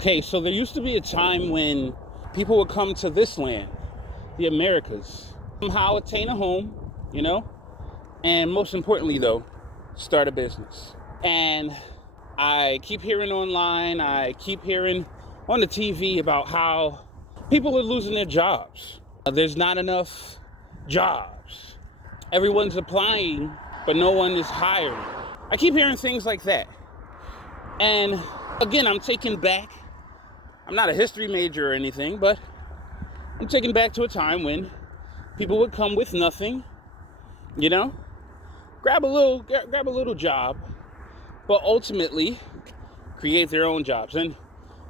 Okay, so there used to be a time when people would come to this land, the Americas, somehow attain a home, and most importantly, though, start a business. And I keep hearing online, I keep hearing on the TV about how people are losing their jobs. There's not enough jobs. Everyone's applying, but no one is hiring. I keep hearing things like that. And again, I'm taken back. I'm not a history major or anything, but I'm taken back to a time when people would come with nothing, grab a little job, but ultimately create their own jobs. And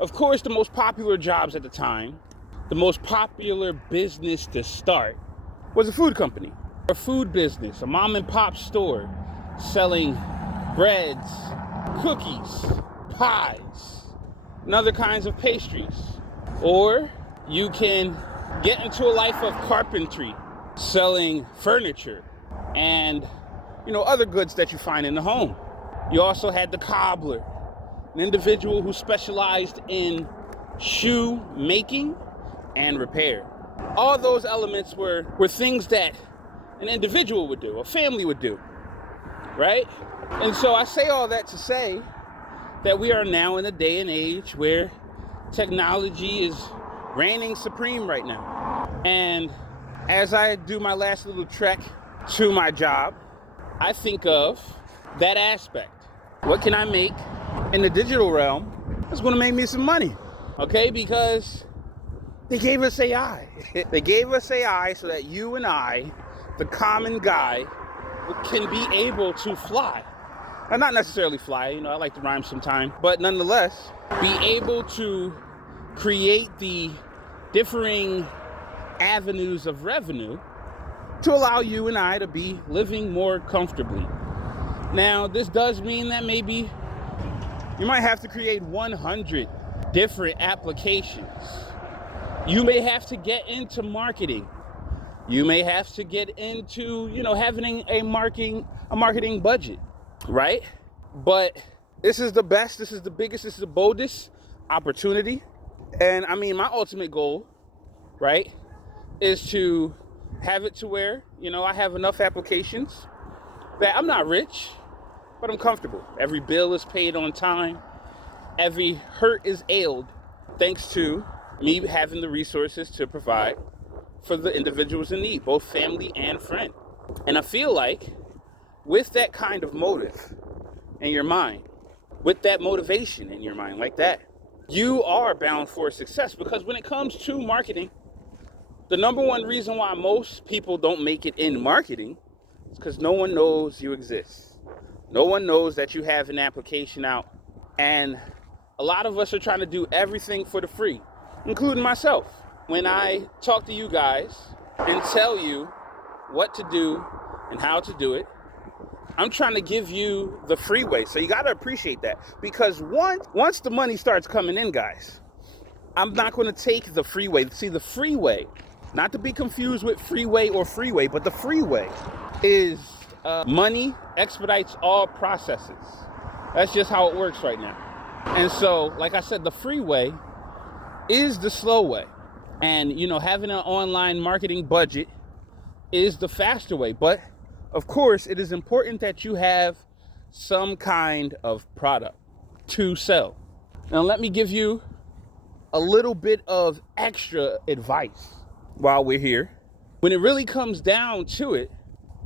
of course, the most popular jobs at the time, the most popular business to start was a food company, a food business, a mom and pop store selling breads, cookies, pies, and other kinds of pastries. Or you can get into a life of carpentry, selling furniture and other goods that you find in the home. You also had the cobbler, an individual who specialized in shoe making and repair. All those elements were things that an individual would do, a family would do, right? And so I say all that to say that we are now in a day and age where technology is reigning supreme right now. And as I do my last little trek to my job, I think of that aspect. What can I make in the digital realm that's going to make me some money? Okay, because they gave us AI. They gave us AI so that you and I, the common guy, can be able to fly. Now, not necessarily fly, I like to rhyme sometime, but nonetheless, be able to create the differing avenues of revenue to allow you and I to be living more comfortably. Now, this does mean that maybe you might have to create 100 different applications. You may have to get into marketing. You may have to get into, having a marketing budget, right? But this is the best, this is the biggest, this is the boldest opportunity. And I mean, my ultimate goal, right, is to have it to where, I have enough applications that I'm not rich, but I'm comfortable. Every bill is paid on time. Every hurt is ailed thanks to me having the resources to provide for the individuals in need, both family and friend. And I feel like with that kind of motive in your mind, with that motivation in your mind like that, you are bound for success. Because when it comes to marketing, the number one reason why most people don't make it in marketing is because no one knows you exist. No one knows that you have an application out. And a lot of us are trying to do everything for the free, including myself. When I talk to you guys and tell you what to do and how to do it, I'm trying to give you the freeway. So you got to appreciate that. Because once the money starts coming in, guys, I'm not going to take the freeway. See, the freeway, not to be confused with freeway or freeway, but the freeway is money expedites all processes. That's just how it works right now. And so, like I said, the freeway is the slow way. And, having an online marketing budget is the faster way. But, of course, it is important that you have some kind of product to sell. Now, let me give you a little bit of extra advice while we're here. When it really comes down to it,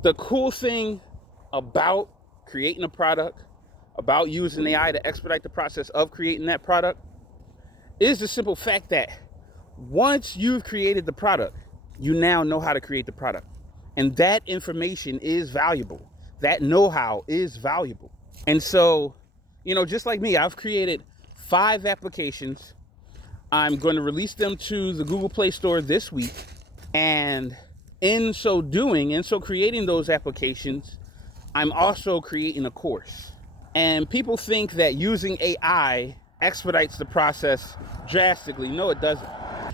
the cool thing about creating a product, about using AI to expedite the process of creating that product, is the simple fact that once you've created the product, you now know how to create the product. And that information is valuable. That know-how is valuable. And so, just like me, I've created 5 applications. I'm going to release them to the Google Play Store this week. And in so creating those applications, I'm also creating a course. And people think that using AI expedites the process drastically. No, it doesn't.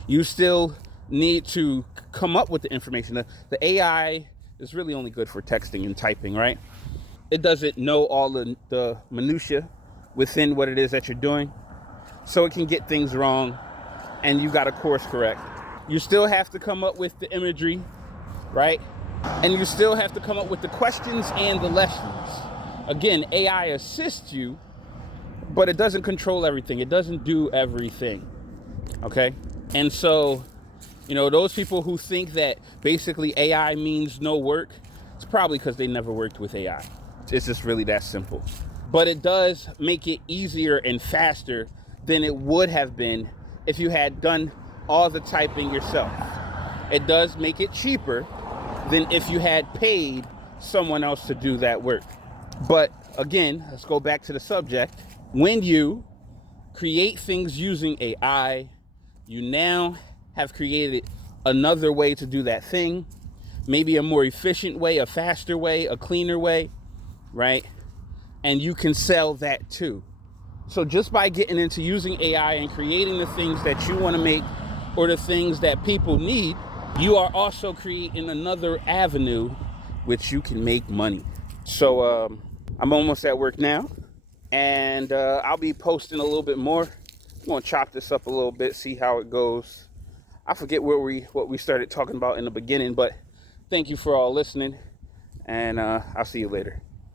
You still need to come up with the information. The AI is really only good for texting and typing, right? It doesn't know all the minutia within what it is that you're doing. so it can get things wrong and you got to course correct. You still have to come up with the imagery, right? And you still have to come up with the questions and the lessons. Again, AI assists you, but it doesn't control everything. It doesn't do everything, okay? And so, those people who think that basically AI means no work, it's probably because they never worked with AI. It's just really that simple. But it does make it easier and faster than it would have been if you had done all the typing yourself. It does make it cheaper than if you had paid someone else to do that work. But again, let's go back to the subject. When you create things using AI, you now have created another way to do that thing, maybe a more efficient way, a faster way, a cleaner way, right? And you can sell that too. So just by getting into using AI and creating the things that you want to make or the things that people need, you are also creating another avenue which you can make money. So I'm almost at work now, and I'll be posting a little bit more. I'm going to chop this up a little bit, see how it goes. I forget what we started talking about in the beginning, but thank you for all listening, and I'll see you later.